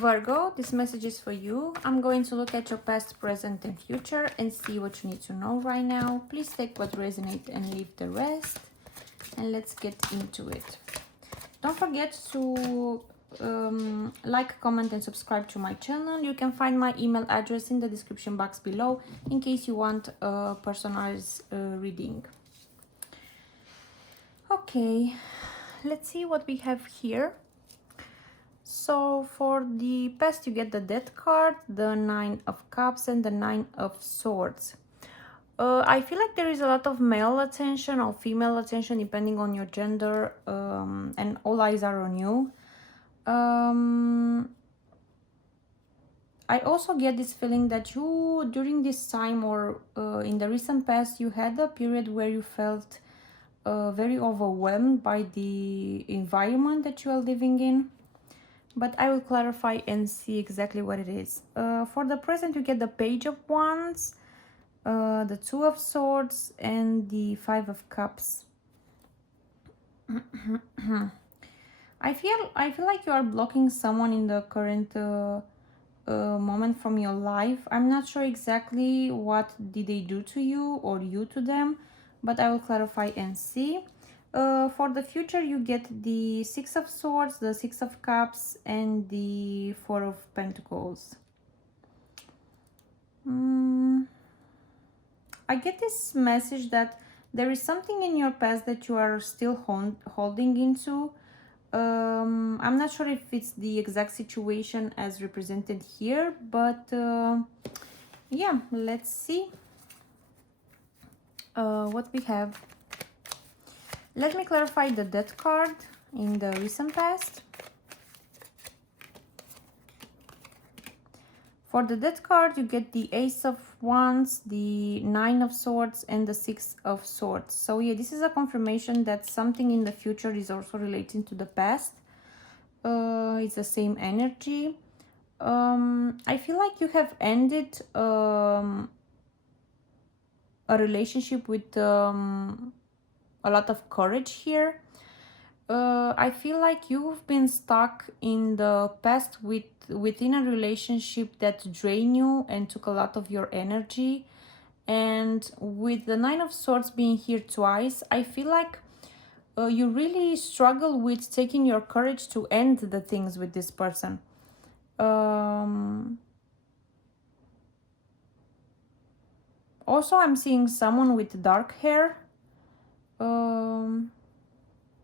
Virgo, this message is for you. I'm going to look at your past, present, and future and see what you need to know right now. Please take what resonates and leave the rest. And let's get into it. Don't forget to like, comment, and subscribe to my channel. You can find my email address in the description box below in case you want a personalized reading. Okay, let's see what we have here. So for the past, you get the Death card, the Nine of Cups, and the Nine of Swords. I feel like there is a lot of male attention or female attention, depending on your gender, and all eyes are on you. I also get this feeling that you, during this time or in the recent past, you had a period where you felt very overwhelmed by the environment that you are living in. But I will clarify and see exactly what it is. For the present, you get the Page of Wands, the Two of Swords, and the Five of Cups. I feel like you are blocking someone in the current moment from your life. I'm not sure exactly what did they do to you or you to them, but I will clarify and see. For the future, you get the Six of Swords, the Six of Cups, and the Four of Pentacles. I get this message that there is something in your past that you are still holding into. I'm not sure if it's the exact situation as represented here, but yeah, let's see what we have. Let me clarify the Death card in the recent past. For the Death card, you get the Ace of Wands, the Nine of Swords, and the Six of Swords. So yeah, this is a confirmation that something in the future is also relating to the past. It's the same energy. I feel like you have ended a relationship with a lot of courage here. I feel like you've been stuck in the past within a relationship that drained you and took a lot of your energy. And with the Nine of Swords being here twice, I feel like you really struggle with taking your courage to end the things with this person. Also, I'm seeing someone with dark hair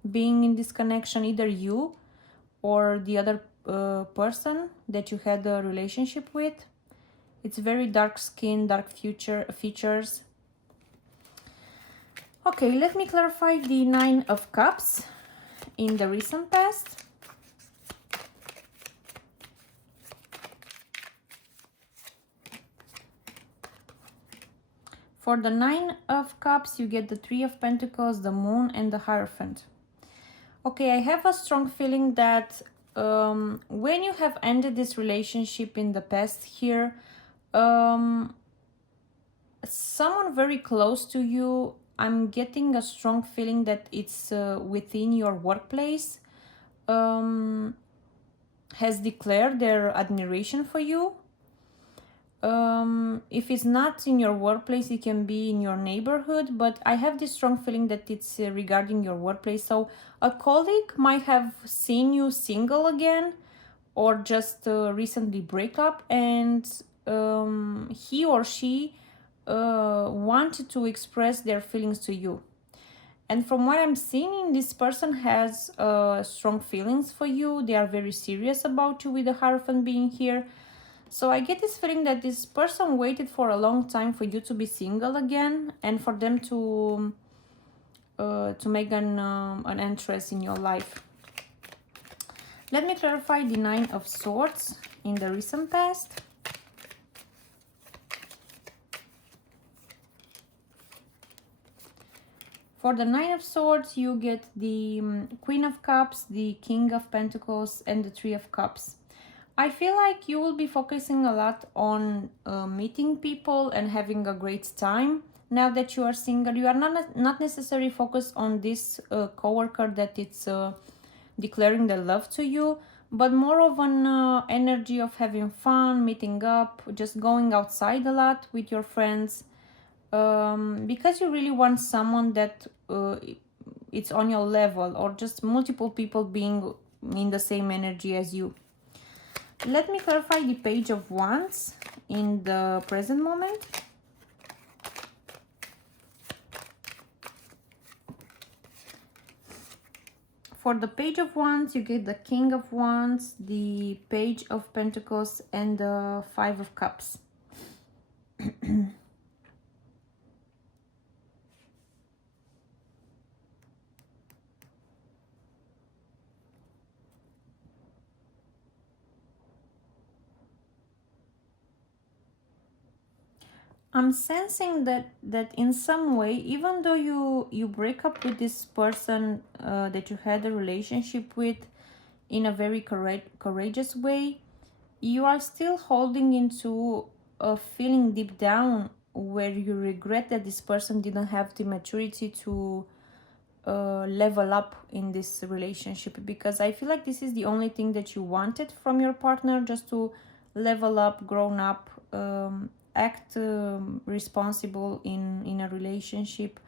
being in this connection, either you or the other person that you had a relationship with. It's very dark skin, dark features. Okay, let me clarify the Nine of Cups in the recent past. For the Nine of Cups, you get the Three of Pentacles, the Moon, and the Hierophant. Okay, I have a strong feeling that when you have ended this relationship in the past here, someone very close to you, I'm getting a strong feeling that it's within your workplace, has declared their admiration for you. If it's not in your workplace, it can be in your neighborhood, but I have this strong feeling that it's regarding your workplace. So a colleague might have seen you single again or just recently break up, and he or she wanted to express their feelings to you. And from what I'm seeing, this person has strong feelings for you. They are very serious about you with the Hierophant being here. So I get this feeling that this person waited for a long time for you to be single again and for them to make an entrance in your life. Let me clarify the Nine of Swords in the recent past. For the Nine of Swords, you get the Queen of Cups, the King of Pentacles, and the Three of Cups. I feel like you will be focusing a lot on meeting people and having a great time. Now that you are single, you are not necessarily focused on this coworker that it's declaring their love to you, but more of an energy of having fun, meeting up, just going outside a lot with your friends, because you really want someone that it's on your level, or just multiple people being in the same energy as you. Let me clarify the Page of Wands in the present moment. For the Page of Wands, you get the King of Wands, the Page of Pentacles, and the Five of Cups. I'm sensing that in some way, even though you break up with this person that you had a relationship with in a very courageous way, you are still holding into a feeling deep down where you regret that this person didn't have the maturity to level up in this relationship, because I feel like this is the only thing that you wanted from your partner, just to level up, grown up, act responsible in a relationship.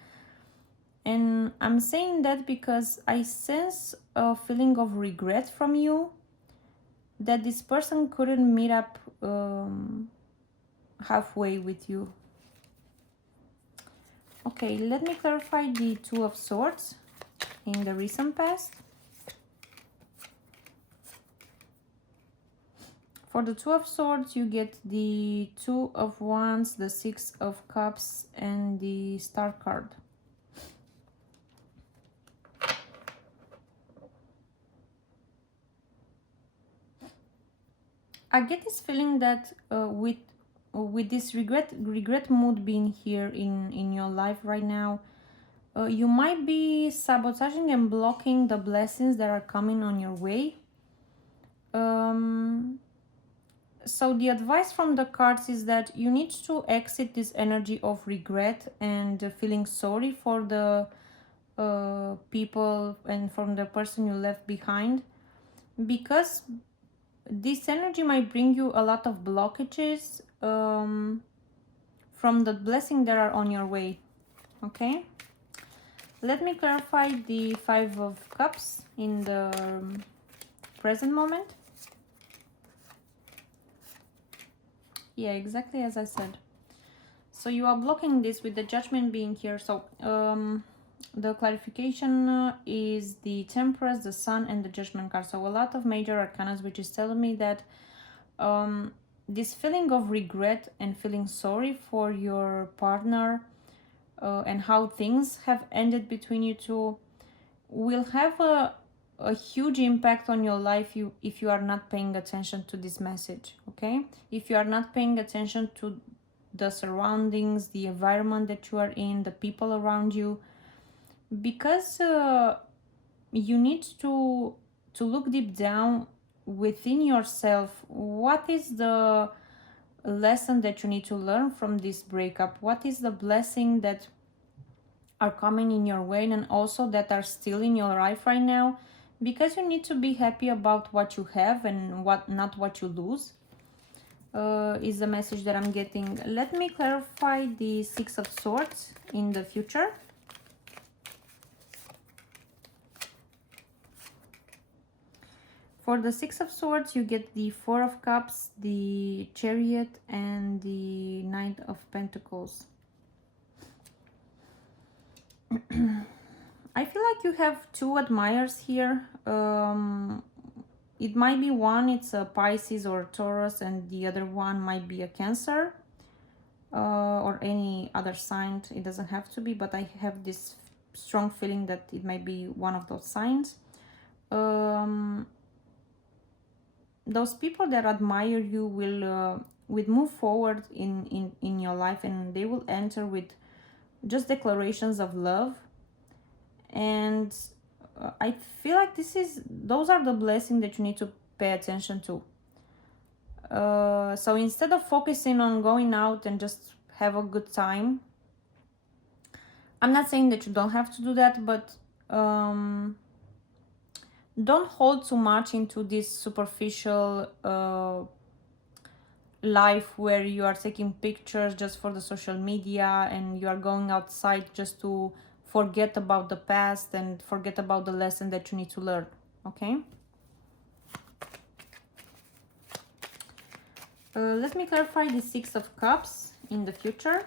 And I'm saying that because I sense a feeling of regret from you that this person couldn't meet up halfway with you. Okay, let me clarify the Two of Swords in the recent past. For the Two of Swords, you get the Two of Wands, the Six of Cups, and the Star card. I get this feeling that with this regret mood being here in your life right now, you might be sabotaging and blocking the blessings that are coming on your way. So the advice from the cards is that you need to exit this energy of regret and feeling sorry for the people and from the person you left behind, because this energy might bring you a lot of blockages from the blessing that are on your way. Okay, let me clarify the Five of Cups in the present moment. Yeah, exactly as I said. So you are blocking this with the Judgment being here. So the clarification is the Temperance, the Sun, and the Judgment card. So a lot of major arcana, which is telling me that this feeling of regret and feeling sorry for your partner and how things have ended between you two will have a huge impact on your life if you are not paying attention to this message. Okay, if you are not paying attention to the surroundings, the environment that you are in, the people around you, because you need to look deep down within yourself. What is the lesson that you need to learn from this breakup? What is the blessing that are coming in your way and also that are still in your life right now? Because you need to be happy about what you have and not what you lose, is the message that I'm getting. Let me clarify the Six of Swords in the future. For the Six of Swords, you get the Four of Cups, the Chariot, and the Knight of Pentacles. I feel like you have two admirers here. It might be one, it's a Pisces or Taurus, and the other one might be a Cancer or any other sign. It doesn't have to be, but I have this strong feeling that it might be one of those signs. Those people that admire you will move forward in your life, and they will enter with just declarations of love. And I feel like those are the blessings that you need to pay attention to. So instead of focusing on going out and just have a good time, I'm not saying that you don't have to do that, but don't hold too much into this superficial life where you are taking pictures just for the social media and you are going outside just to forget about the past and forget about the lesson that you need to learn. Okay, let me clarify the Six of Cups in the future.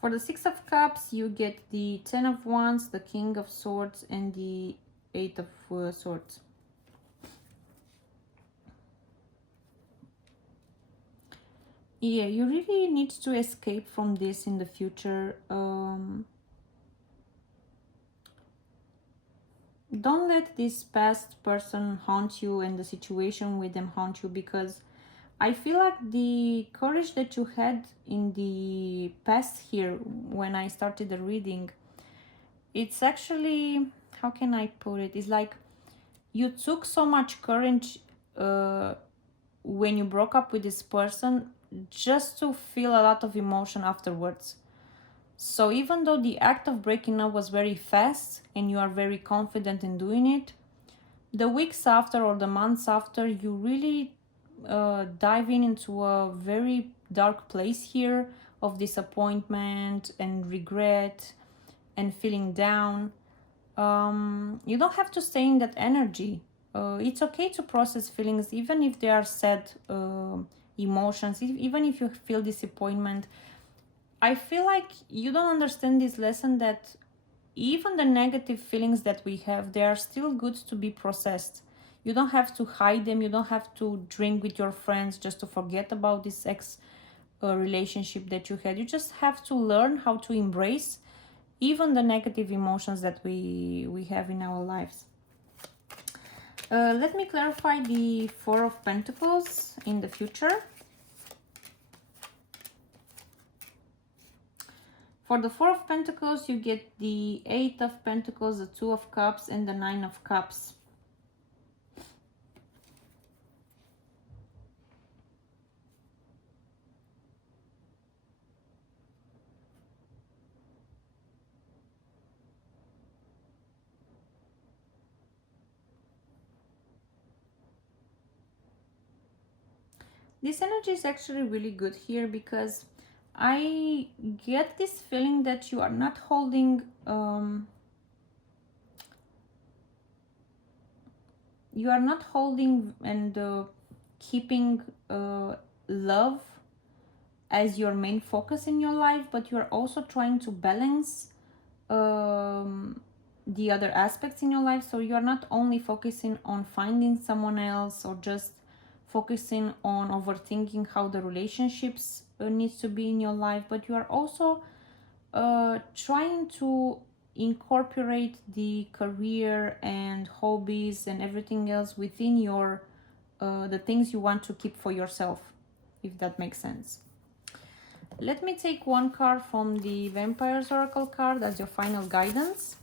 For the Six of Cups, you get the Ten of Wands, the King of Swords, and the Eight of Swords. Yeah, you really need to escape from this in the future. Don't let this past person haunt you and the situation with them haunt you, because I feel like the courage that you had in the past here when I started the reading, it's actually, how can I put it? It's like you took so much courage when you broke up with this person just to feel a lot of emotion afterwards. So even though the act of breaking up was very fast and you are very confident in doing it, the weeks after or the months after, you really dive into a very dark place here of disappointment and regret and feeling down. You don't have to stay in that energy. It's okay to process feelings, even if they are sad emotions, even if you feel disappointment. I feel like you don't understand this lesson, that even the negative feelings that we have, they are still good to be processed. You don't have to hide them. You don't have to drink with your friends just to forget about this ex relationship that you had. You just have to learn how to embrace even the negative emotions that we have in our lives. Let me clarify the Four of Pentacles in the future. For the Four of Pentacles, you get the Eight of Pentacles, the Two of Cups, and the Nine of Cups. This energy is actually really good here, because I get this feeling that you are not holding and keeping love as your main focus in your life, but you're also trying to balance the other aspects in your life. So you're not only focusing on finding someone else or just focusing on overthinking how the relationships needs to be in your life, but you are also trying to incorporate the career and hobbies and everything else within your the things you want to keep for yourself, if that makes sense. Let me take one card from the Vampire's Oracle card as your final guidance.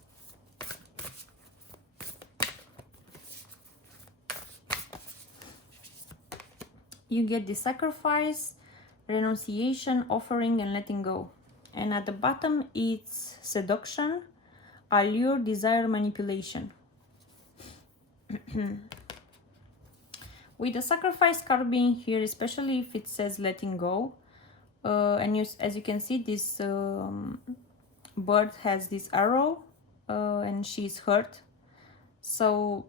You get the Sacrifice, Renunciation, Offering, and Letting Go. And at the bottom, it's Seduction, Allure, Desire, Manipulation. With the Sacrifice card being here, especially if it says letting go, and as you can see, this bird has this arrow and she's hurt. So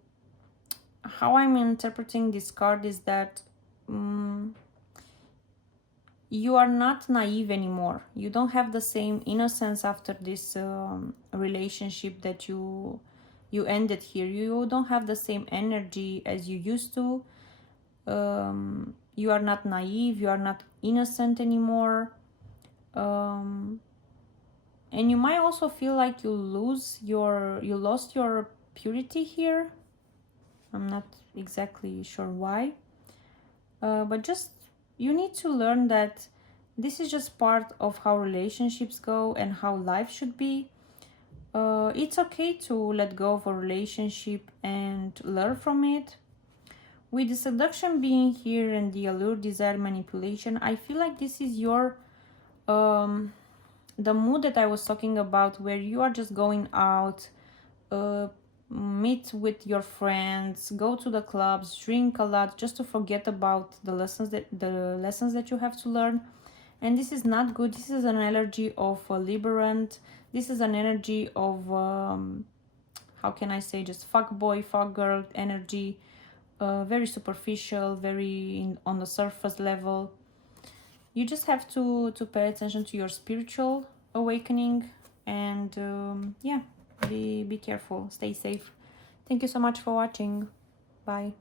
how I'm interpreting this card is that you are not naive anymore. You don't have the same innocence after this relationship that you ended here. You don't have the same energy as you used to. You are not naive, you are not innocent anymore. And you might also feel like you lost your purity here. I'm not exactly sure why. But just you need to learn that this is just part of how relationships go and how life should be. It's okay to let go of a relationship and learn from it. With the Seduction being here and the Allure, Desire, Manipulation, I feel like this is your the mood that I was talking about, where you are just going out, meet with your friends, go to the clubs, drink a lot, just to forget about the lessons that you have to learn. And this is not good. This is an energy of a liberant. This is an energy of how can I say, just fuck boy, fuck girl energy. Very superficial, very on the surface level. You just have to pay attention to your spiritual awakening, and yeah, be careful, stay safe. Thank you so much for watching. Bye.